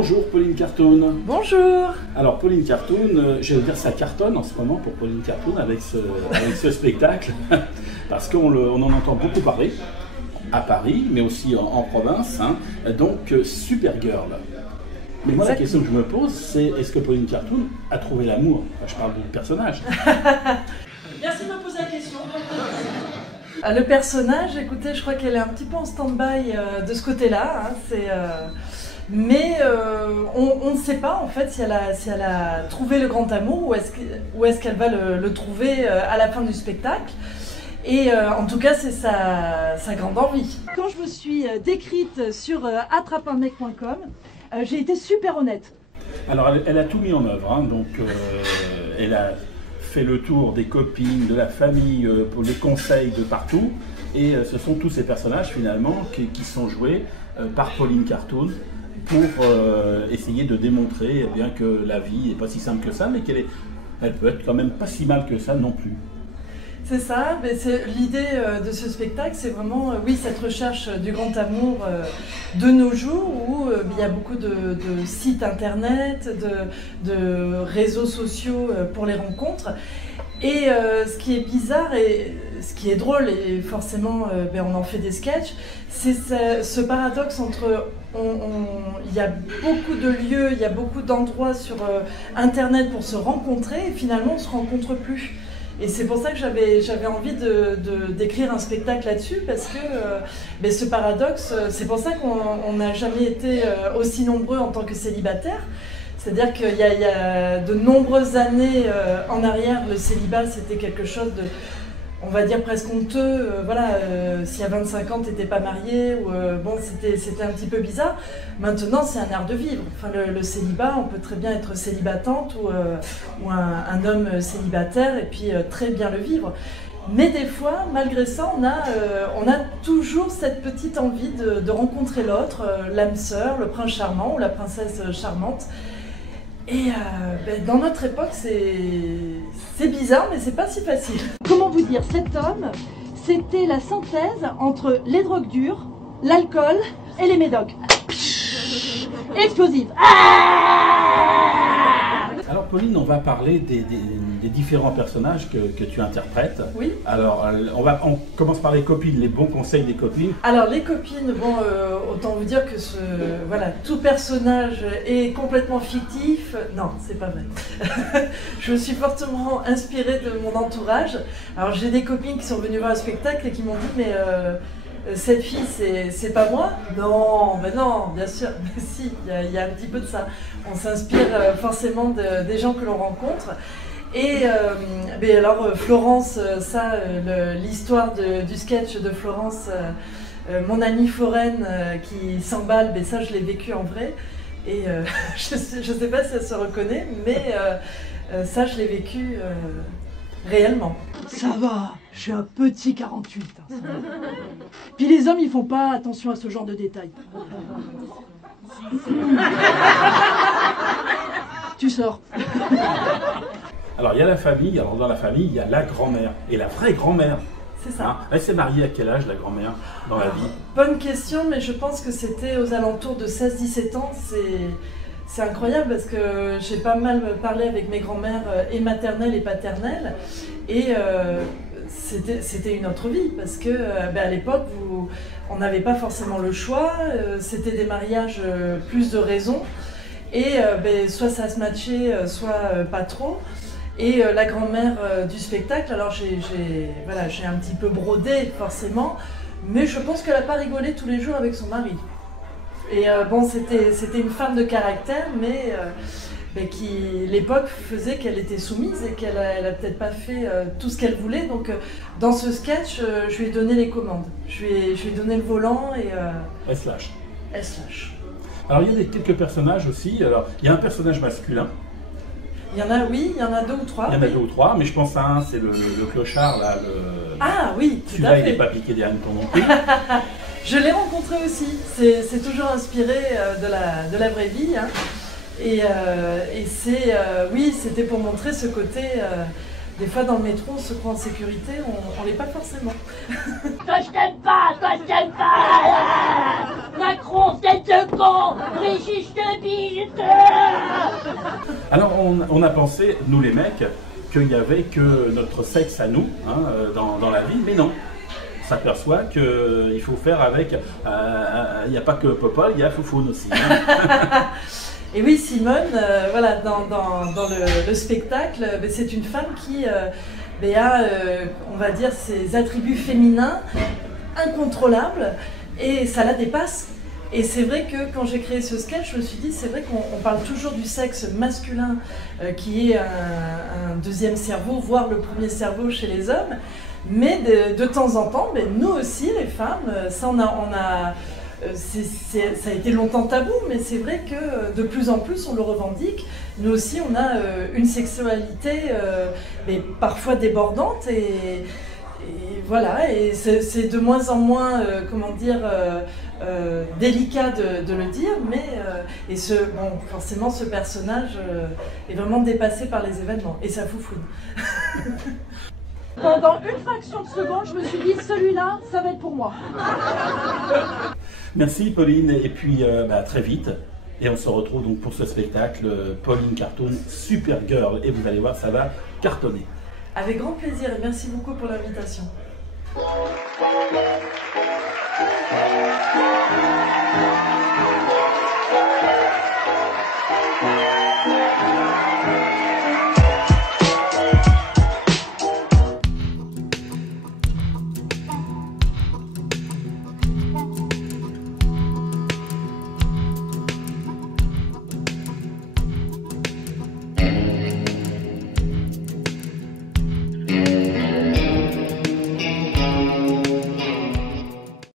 Bonjour Pauline Cartoon. Bonjour. Alors Pauline Cartoon, je vais dire ça cartonne en ce moment pour Pauline Cartoon avec ce spectacle, parce qu'on en entend beaucoup parler, à Paris, mais aussi en province, hein. Donc Supergirl. Mais moi la question que je me pose, c'est est-ce que Pauline Cartoon a trouvé l'amour? Enfin, je parle du personnage. Merci de me poser la question. Le personnage, écoutez, je crois qu'elle est un petit peu en stand-by de ce côté-là, hein, mais on ne sait pas en fait si elle a trouvé le grand amour ou est-ce qu'elle va le trouver à la fin du spectacle. Et en tout cas, c'est sa grande envie. Quand je me suis décrite sur attrapeunmec.com, j'ai été super honnête. Alors elle a tout mis en œuvre, hein, donc elle a fait le tour des copines, de la famille, pour les conseils de partout. Et ce sont tous ces personnages finalement qui sont joués par Pauline Cartoon pour essayer de démontrer eh bien, que la vie n'est pas si simple que ça, mais elle peut être quand même pas si mal que ça non plus. C'est ça, mais l'idée de ce spectacle, c'est vraiment oui, cette recherche du grand amour de nos jours où il y a beaucoup de sites internet, de réseaux sociaux pour les rencontres. Et ce qui est bizarre et ce qui est drôle, et forcément on en fait des sketchs, c'est ce paradoxe entre il y a beaucoup de lieux, il y a beaucoup d'endroits sur internet pour se rencontrer et finalement on ne se rencontre plus. Et c'est pour ça que j'avais envie d'écrire un spectacle là-dessus, parce que ce paradoxe, c'est pour ça qu'on n'a jamais été aussi nombreux en tant que célibataires. C'est-à-dire qu'il y a de nombreuses années en arrière, le célibat c'était quelque chose de, on va dire presque honteux. Si à 25 ans tu n'étais pas marié, c'était un petit peu bizarre. Maintenant c'est un art de vivre. Enfin, le célibat, on peut très bien être célibatante ou un homme célibataire et puis très bien le vivre. Mais des fois, malgré ça, on a toujours cette petite envie de rencontrer l'autre, l'âme sœur, le prince charmant ou la princesse charmante. Et dans notre époque, c'est bizarre, mais c'est pas si facile. Comment vous dire, cet homme, c'était la synthèse entre les drogues dures, l'alcool et les médocs. Explosive. Alors Pauline, on va parler des différents personnages que tu interprètes. Oui. Alors on commence par les copines, les bons conseils des copines. Alors les copines, autant vous dire que tout personnage est complètement fictif. Non, c'est pas vrai. Je me suis fortement inspirée de mon entourage. Alors j'ai des copines qui sont venues voir le spectacle et qui m'ont dit mais cette fille, c'est pas moi? Non, mais non, bien sûr, mais si, il y a un petit peu de ça. On s'inspire forcément des gens que l'on rencontre. Et alors Florence, l'histoire du sketch de Florence, mon amie foraine qui s'emballe, ça je l'ai vécu en vrai. Et je sais pas si elle se reconnaît, mais ça je l'ai vécu réellement. Ça va, je suis un petit 48. Hein, puis les hommes, ils font pas attention à ce genre de détails. Tu sors. Alors il y a la famille, alors dans la famille, il y a la grand-mère, et la vraie grand-mère. C'est ça. Hein, elle s'est mariée à quel âge, la grand-mère, dans la vie? Bonne question, mais je pense que c'était aux alentours de 16-17 ans. C'est incroyable parce que j'ai pas mal parlé avec mes grands-mères et maternelles et paternelles, et c'était une autre vie parce que à l'époque on n'avait pas forcément le choix, c'était des mariages plus de raison, et soit ça se matchait, soit pas trop. Et la grand-mère du spectacle, alors j'ai un petit peu brodé forcément, mais je pense qu'elle n'a pas rigolé tous les jours avec son mari. Et c'était une femme de caractère, mais qui, l'époque, faisait qu'elle était soumise et qu'elle a peut-être pas fait tout ce qu'elle voulait. Donc, dans ce sketch, je lui ai donné les commandes. Je lui ai donné le volant et... Elle se lâche. Elle se lâche. Alors, il y a quelques personnages aussi. Alors, il y a un personnage masculin. Il y en a, oui, il y en a 2 ou 3. Il y en a 2 ou 3, mais je pense à un, c'est le clochard, là. Ah oui, tout à fait. Celui-là, il n'est pas piqué des hannetons non plus. Je l'ai rencontré aussi. C'est toujours inspiré de la vraie vie. Hein. Et oui, c'était pour montrer ce côté des fois dans le métro, on se croit en sécurité, on l'est pas forcément. Toi je t'aime pas, Macron, tête de con, Régis, je te bille, Alors on a pensé, nous les mecs, qu'il n'y avait que notre sexe à nous dans la vie, mais non. On s'aperçoit qu'il faut faire avec, il n'y a pas que Popol, il y a Foufoune aussi. Et oui, Simone, voilà, dans le spectacle, c'est une femme qui a, on va dire, ses attributs féminins incontrôlables et ça la dépasse. Et c'est vrai que quand j'ai créé ce sketch, je me suis dit, c'est vrai qu'on parle toujours du sexe masculin qui est un deuxième cerveau, voire le premier cerveau chez les hommes. Mais de temps en temps, nous aussi, les femmes, ça a été longtemps tabou, mais c'est vrai que de plus en plus on le revendique. Nous aussi, on a une sexualité mais parfois débordante et voilà, et c'est de moins en moins, délicat de le dire, mais forcément ce personnage est vraiment dépassé par les événements et ça foufoune. Pendant une fraction de seconde, je me suis dit, celui-là, ça va être pour moi. Merci Pauline, et puis à très vite. Et on se retrouve donc pour ce spectacle Pauline Cartoon Supergirl. Et vous allez voir, ça va cartonner. Avec grand plaisir et merci beaucoup pour l'invitation.